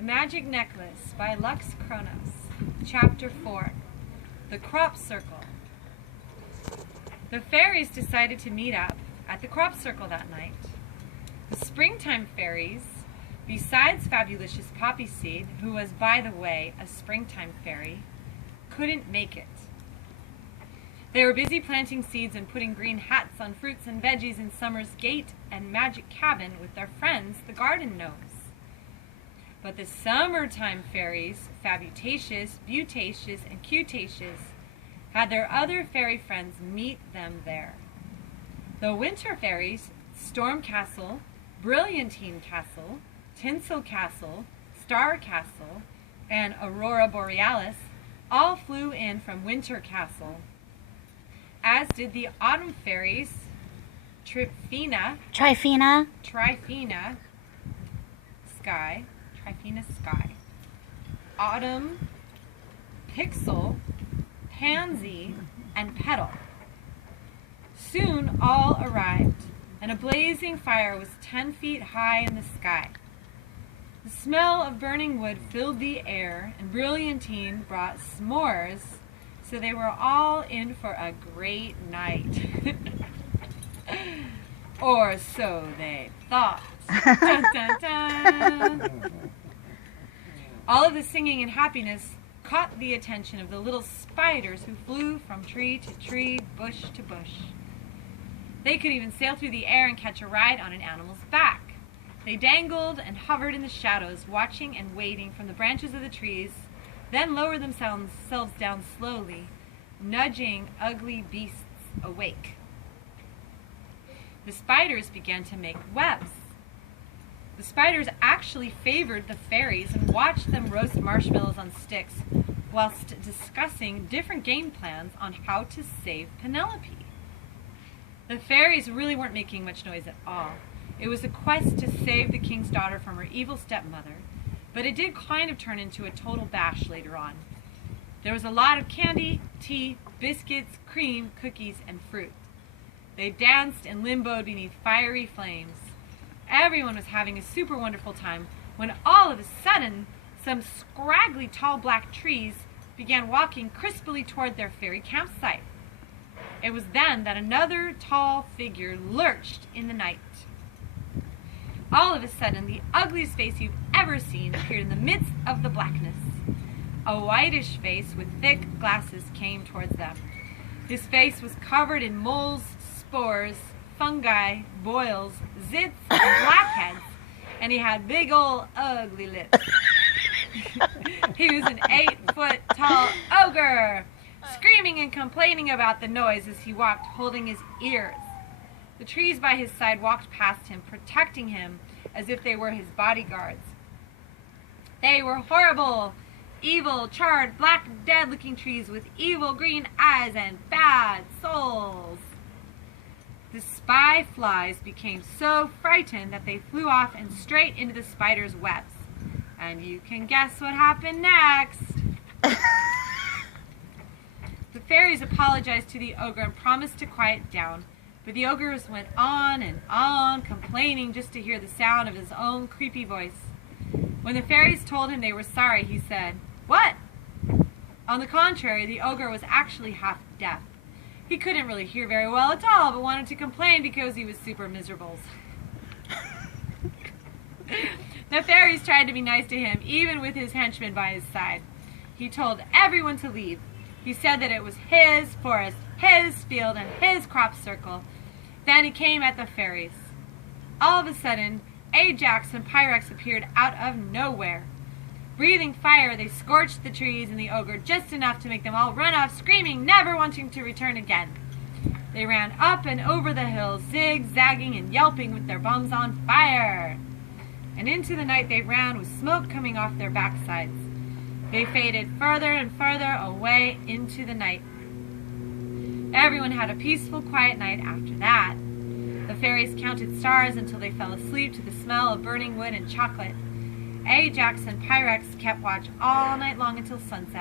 The Magic Necklace by Lux Kronos. Chapter 4. The Crop Circle. The fairies decided to meet up at the crop circle that night. The springtime fairies, besides Fabulicious Poppy Seed, who was, by the way, a springtime fairy, couldn't make it. They were busy planting seeds and putting green hats on fruits and veggies in Summer's Gate and Magic Cabin with their friends, the Garden Gnomes. But the summertime fairies, Fabutacious, Butacious, and Cutacious, had their other fairy friends meet them there. The winter fairies, Storm Castle, Brilliantine Castle, Tinsel Castle, Star Castle, and Aurora Borealis, all flew in from Winter Castle, as did the autumn fairies, Trifina Sky, Autumn, Pixel, Pansy, and Petal. Soon all arrived, and a blazing fire was 10 feet high in the sky. The smell of burning wood filled the air, and Brilliantine brought s'mores, so they were all in for a great night. Or so they thought. Dun, dun, dun. All of the singing and happiness caught the attention of the little spiders who flew from tree to tree, bush to bush. They could even sail through the air and catch a ride on an animal's back. They dangled and hovered in the shadows, watching and waiting from the branches of the trees, then lowered themselves down slowly, nudging ugly beasts awake. The spiders began to make webs. The spiders actually favored the fairies and watched them roast marshmallows on sticks whilst discussing different game plans on how to save Penelope. The fairies really weren't making much noise at all. It was a quest to save the king's daughter from her evil stepmother, but it did kind of turn into a total bash later on. There was a lot of candy, tea, biscuits, cream, cookies, and fruit. They danced and limboed beneath fiery flames. Everyone was having a super wonderful time when all of a sudden some scraggly tall black trees began walking crisply toward their fairy campsite. It was then that another tall figure lurched in the night. All of a sudden, the ugliest face you've ever seen appeared in the midst of the blackness. A whitish face with thick glasses came towards them. His face was covered in moles, spores, fungi, boils, zits, and blackheads, and he had big ol' ugly lips. He was an 8-foot tall ogre, screaming and complaining about the noise as he walked, holding his ears. The trees by his side walked past him, protecting him as if they were his bodyguards. They were horrible, evil, charred, black, dead-looking trees with evil green eyes and bad souls. The spy flies became so frightened that they flew off and straight into the spider's webs. And you can guess what happened next. The fairies apologized to the ogre and promised to quiet down, but the ogre went on and on, complaining just to hear the sound of his own creepy voice. When the fairies told him they were sorry, he said, "What?" On the contrary, the ogre was actually half deaf. He couldn't really hear very well at all, but wanted to complain because he was super miserable. The fairies tried to be nice to him, even with his henchmen by his side. He told everyone to leave. He said that it was his forest, his field, and his crop circle. Then he came at the fairies. All of a sudden, Ajax and Pyrex appeared out of nowhere. Breathing fire, they scorched the trees and the ogre just enough to make them all run off, screaming, never wanting to return again. They ran up and over the hills, zigzagging and yelping with their bums on fire. And into the night they ran with smoke coming off their backsides. They faded further and further away into the night. Everyone had a peaceful, quiet night after that. The fairies counted stars until they fell asleep to the smell of burning wood and chocolate. Ajax and Pyrex kept watch all night long until sunset.